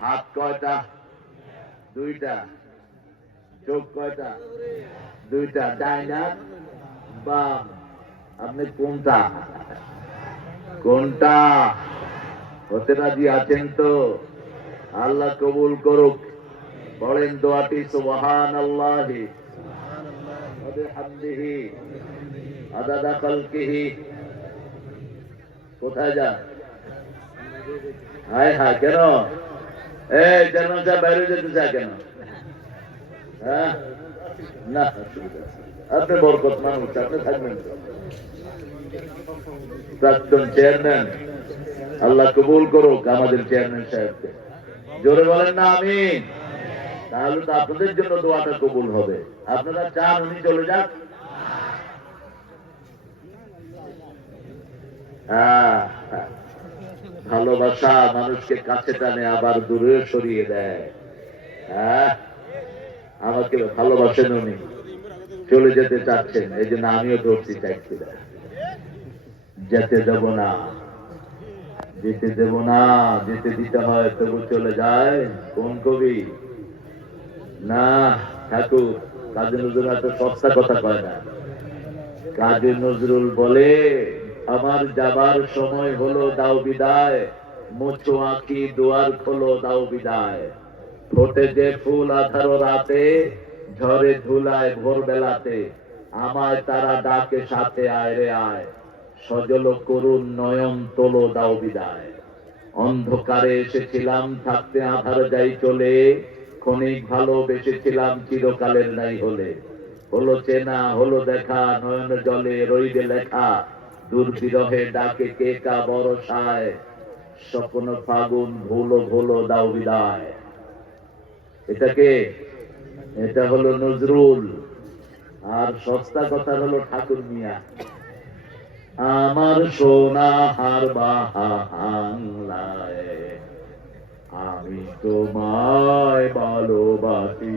হাত কয়টা? দুইটা। চোখ কয়টা? দুইটা। ডাইনা বাম আপনি কোনটা? কোনটা? হতে রাজি আছেন তো? আল্লাহ কবুল করুক। বলেন দোয়াটি সুবহান আল্লাহি হামদিহি আদাদা খালকিহি কোথায় যান? হায় হায়, কেন? হ্যাঁ? আল্লাহ কবুল করুক আমাদের চেয়ারম্যান সাহেবকে। জোরে বলেন না আমি তাহলে তো আপনাদের জন্য দোয়াটা কবুল হবে। আপনারা চান উনি চলে যাক? হ্যাঁ হ্যাঁ। ভালোবাসা মানুষকে কাছে টানে, আবার দূরে সরিয়ে দেয়। হ্যাঁ? আমাকে ভালোবাসেন উনি। চলে যেতে চাচ্ছেন। এই জন্য আমিও ধরছি চাইছি যেতে দেব না। যেতে দেব না। যেতে দিতে হয়, তবু চলে যায়। কোন কবি? না, ঠাকুর, কাজী নজরুল এত সস্তা কথা কয় না। কাজী নজরুল বলে আমার যাবার সময় হলো দাও বিদায়। মুছো আঁকি দুয়ার খোলো, দাও বিদায়। ফোটে যে ফুল আধারো রাতে, ঝরে ধুলায় ভোর বেলাতে আমায় তারা ডাকে, সাথে আয় রে আয়। সজল করুন নয়ন তোলো, দাও বিদায়। অন্ধকারে এসেছিলাম, থাকতে আধার যাই চলে। ক্ষণিক ভালোবেসেছিলাম, চিরকালের নাই হলে। হলো চেনা, হলো দেখা, নয়ন জলে রইবে লেখা। দূর ডাকে কা বরসায়? স্বপ্ন ফাগুন ভুলো ভুলো দাও বিদায়। এটাকে এটা হলো নজরুল। আর সস্তা কথা হলো ঠাকুর মিয়া। আমার সোনা হার বাংলায় আমি তোমায় ভালোবাসি।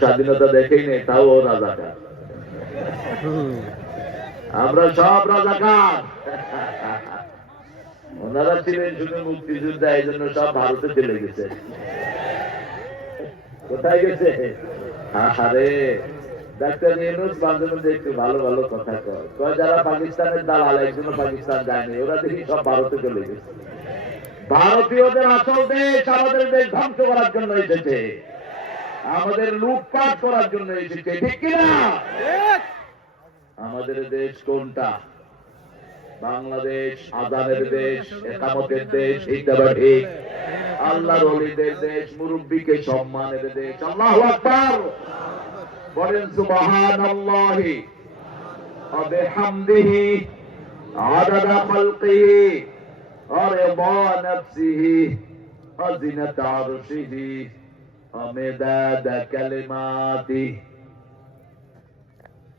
স্বাধীনতা দেখেই নেই, তাও ও রাজাকার। আমরা সব রাজাকার। ওনারা ছিলেন শুধু মুক্তিযোদ্ধা, এই জন্য সব ভারতে চলে গেছে। কোথায় গেছে? আরে ডাক্তার ইউনুস মাঝে মধ্যে একটু ভালো ভালো কথা কয়। কয়, যারা পাকিস্তানের দালাল একজন পাকিস্তান যায়নি, ওরা দেখি সব ভারতে চলে গেছে। ভারতীয়দের আসল দেশ আমাদের দেশ ধ্বংস করার জন্য এসেছে। আমাদের লুটপাট করার জন্য এসেছে ঠিক কিনা? আমাদের দেশ কোনটা? বাংলাদেশ আদানের দেশ একামতের দেশ এইটা ঠিক? আল্লাহর অলিদের দেশ মুরব্বীকে সম্মানের দেশ আল্লাহ আকবার! বলেন আদাদা খালকিহি ومداد كلماته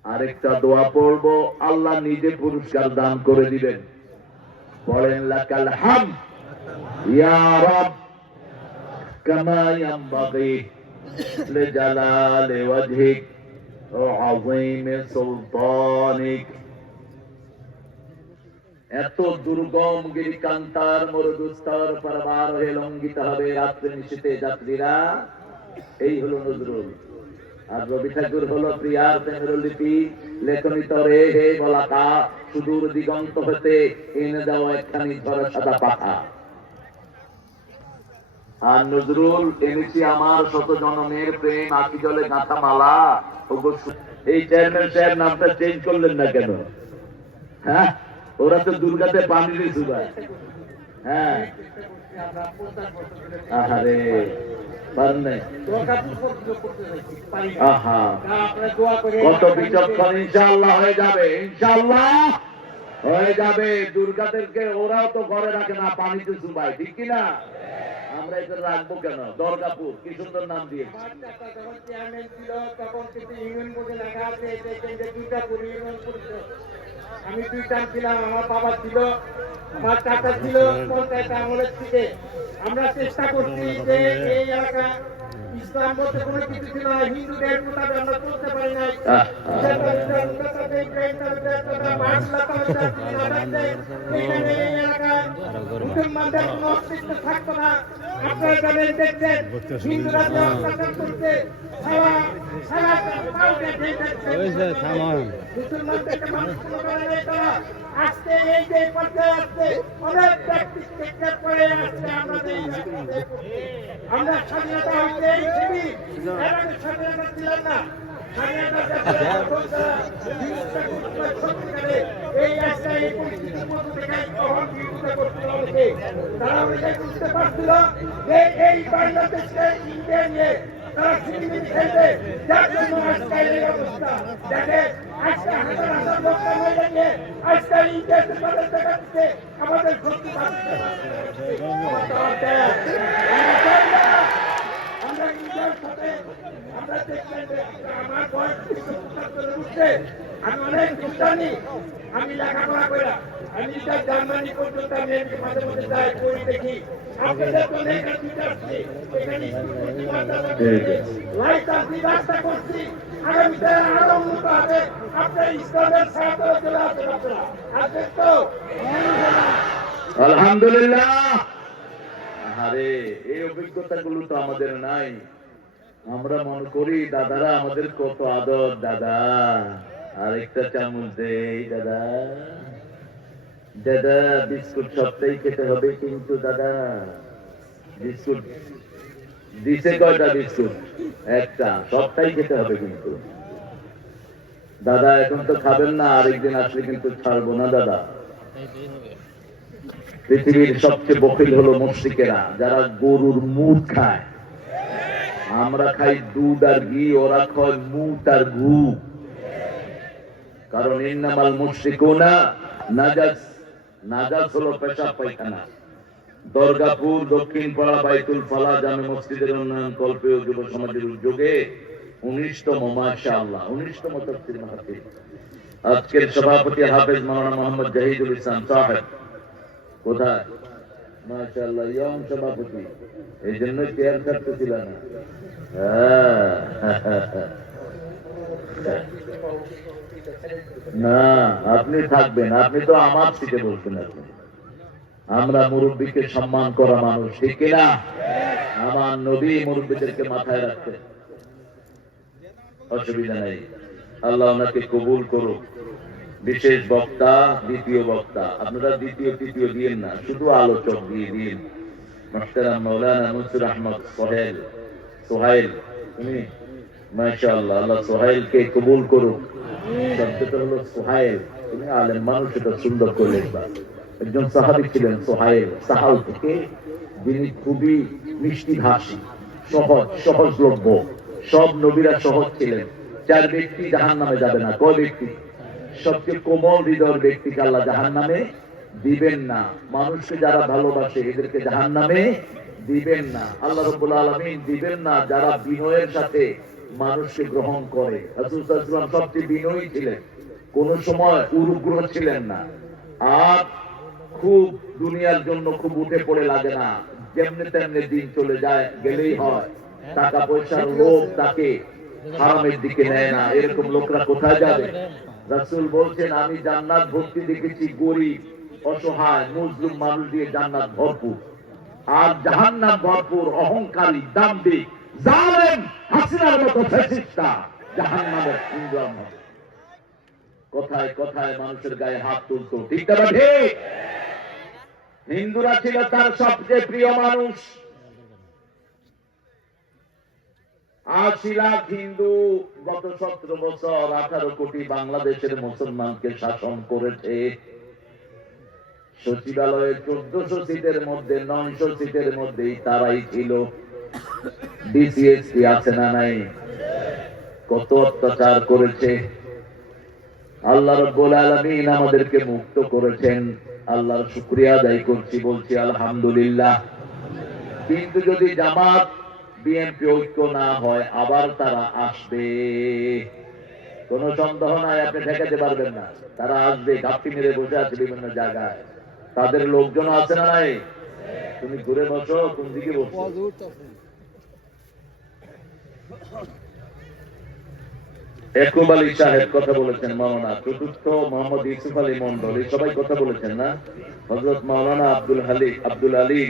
আরেকটা দোয়া পড়বো আল্লাহ নিজে পুরস্কার দান করে দিবেন পড়েন লাকাল হাম ইয়া রব কামা ইয়ামবাগি লিজালালি ওয়াজহিক ও আযীম সুলতানিক এত দুর্গম গিরিকান্তার মরুদুস্তর পারবার হয়ে লঙ্ঘিত হবে রাত্রে নিশীতে যাত্রীরা এই হলো নজরুল। আর রবি ঠাকুর হলো প্রিয়ার লিপি। লেখনী তরে হে বলাকা, সুদূর দিগন্ত হতে এনে দাও একখানি ঝরা সাদা পাখা। আর নজরুল, এনেছি আমার শত জনমের প্রেম, আকি জলে গাঁথা মালা। এই চেয়ারম্যান সাহেব নামটা চেঞ্জ করলেন না কেন? হ্যাঁ? ওরা তো দুর্গাতে পানি দিয়ে হ্যাঁ? আহারে কত বিচক্ষণ ইনশাআল্লাহ হয়ে যাবে, ইনশাআল্লাহ হয়ে যাবে। দুর্গাদেরকে ওরাও তো ঘরে রাখে না, পানিতে চুবায় ঠিক কিনা? আমরা এটা রাখব কেন? দরগাপুর কি সুন্দর নাম দিয়ে। আমি দুইটা ছিলাম আমার বাবা ছিল আমার চাচা ছিল আমলের থেকে। আমরা চেষ্টা করছি যে এই এলাকা ইসলাম বলতে কোনো কিছু নাই হিন্দুদের মোতাবেক আমরা করতে পারি নাই। মুসলমানদের কোনো অস্তিত্ব থাকতো না। আপনারা জানেন দেখছেন হিন্দুরা যে অত্যাচার করছে সারা সারা মুসলমানদেরকে মানুষ তারা আজকে এই যে পর্যায়ে আসছে অনেক ব্যক্তি টেকচার করে আসছে আমাদের আমরা স্বাধীনতা হইতে এই শিবির স্বাধীনতা ছিলাম না। সত্যিকারে এই এই পরিস্থিতির মধ্যে থেকে কখন বিরোধিতা করছিল অনেকে তারা অনেকে বুঝতে পারছিল যে এই বাংলাদেশকে ইন্ডিয়া নিয়ে তারা সিনেমিনি খেলবে যার জন্য আজকে এই অবস্থা দেখে আজকে হাজার হাজার লোক মহিলা নিয়ে আজকে ইন্ডিয়াতে তাদের দেখা দিচ্ছে আমাদের শক্তি বাড়ছে আমরা ইন্ডিয়ার সাথে আমরা দেখবেন যে আমার বয়স পঁচাত্তরের উঠছে আমি অনেক জানি আমি লেখাপড়া করে আমি যা জার্মানি পর্যন্ত আমি এদিকে মাঝে মাঝে যাই দেখি। আপনাদের তো লেখা দিতে আসছি। এখানে স্কুল করছি, করছি, লাইট আসছি রাস্তা করছি। আগামীতে আরও উন্নত হবে। আপনার ইসলামের সাথে চলে আসবেন আপনারা আসবেন তো আলহামদুলিল্লাহ। আরে এই অভিজ্ঞতা গুলো তো আমাদের নাই। আমরা মনে করি দাদারা আমাদের কত আদর দাদা। আরেকটা চামচ দেই দাদা। দাদা। বিস্কুট সবটাই খেতে হবে কিন্তু দাদা। বিস্কুট দিছে কয়টা বিস্কুট? একটা সবটাই খেতে হবে কিন্তু। দাদা এখন তো খাবেন না আরেকদিন আসলে কিন্তু ছাড়বো না দাদা। পৃথিবীর সবচেয়ে বকিল হলো মুশরিকেরা যারা গরুর মুখ খায়। আমরা খাই দুধ আর ঘি ওরা খায় মুট আর ঘু কারণ ইন্নামাল মুশরিকুনা নাজাস নাজাস হলো পেশাব পায়খানা। দরগাপুর দক্ষিণ পাড়া বাইতুল ফালা জামে মসজিদের উন্নয়ন কল্পে ও যুব সমাজের উদ্যোগে উনিশতম মাসা আল্লাহ উনিশতম তফসির মাহফিল। আজকের সভাপতি হাফেজ মাওলানা মোহাম্মদ জাহিদুল ইসলাম সাহেব। কোথায়? মাশাআল্লাহ ইয়ং সভাপতি। এই জন্য চেয়ার ছাড়তেছিল না। হ্যাঁ। না, আপনি থাকবেন, আপনি তো আমার সিটে বলছেন আপনি। আমরা মুরব্বীকে সম্মান করা মানুষ, ঠিক কিনা? আমার নবী মুরব্বীদেরকে মাথায় রাখতেন অসুবিধা নেই। আল্লাহ ওনাকে কবুল করুক। বিশেষ বক্তা, দ্বিতীয় বক্তা। আপনারা দ্বিতীয়, তৃতীয় দিয়েন না, শুধু আলোচক দিয়ে দিন। মাস্টারাম মৌলানা মনসুর আহমদ সোহেল সোহাইল তুমি মাশাআল্লাহ, আল্লাহ সোহাইলকে কবুল করুক। শব্দটা হলো আলেম মানুষ সুন্দর করে একজন সাহাবী ছিলেন সাহাল থেকে যিনি খুবই মিষ্টি ভাষী সহজ, সহজলভ্য, সব নবীরা সহজ ছিলেন। চার ব্যক্তি জাহান নামে যাবে না। কয় ব্যক্তি? সবচেয়ে কোমল হৃদয়ের ব্যক্তিকে আল্লাহ জাহান নামে দিবেন না। মানুষকে যারা ভালোবাসে, এদেরকে জাহান নামে দিবেন না। আল্লাহ রব্বুল আলমিন দিবেন না। যারা বিনয়ের সাথে মানুষকে গ্রহণ করে। সবচেয়ে বিনয়ী ছিলেন। কোন সময় উরুগ্রহ ছিলেন না। আর খুব দুনিয়ার জন্য খুব উঠে পড়ে লাগে না। যেমনি তেমনি দিন চলে যায়, গেলেই হয়। টাকা পয়সার লোভ তাকে হারামের দিকে নেয় না। এরকম লোকরা কোথায় যাবে? রাসূল বলছেন, আমি জান্নাত ভর্তি দেখেছি, গরিব, অসহায় মুসলিম মানুষ দিয়ে জান্নাত ভরপুর। আর জাহান্নাম ভরপুর, অহংকারী, দাম্ভিক জালেম হাসিনার মতো ইন্দ্রার মতো কথায় কথায় মানুষের গায়ে হাত তুলতো? ঠিক ঠিক। হিন্দুরা ছিল তার সবচেয়ে প্রিয় মানুষ। আশি লাখ হিন্দু গত সতেরো বছর আঠারো কোটি বাংলাদেশের মুসলমানকে শাসন করেছে। সচিবালয়ে চোদ্দশো সিটের মধ্যে, নয়শো সিটের মধ্যেই তারাই ছিল ডিসিএসপি আছে না নাই? কত অত্যাচার করেছে। আল্লাহ রব্বুল আলামিন আমাদেরকে মুক্ত করেছেন। আল্লাহর শুকরিয়া আদায় করছি, বলছি আলহামদুলিল্লাহ। কিন্তু যদি জামাত, বিএনপি ঐক্য না হয়, আবার তারা আসবে। কোনো সন্দেহ নাই, আপনি ঠেকাতে পারবেন না। তারা আসবে, ঘাপটি মেরে বসে আছে বিভিন্ন জায়গায়। তাদের লোকজন আছে না নাই? তুমি ঘুরে বসো, কোন দিকে বসো একুব আলী সাহেব কথা বলেছেন, মাওলানা চতুর্থ মোহাম্মদ ইউসুফ আলী মন্ডল এই সবাই কথা বলেছেন না? হজরত মাওলানা আব্দুল হালি আব্দুল আলী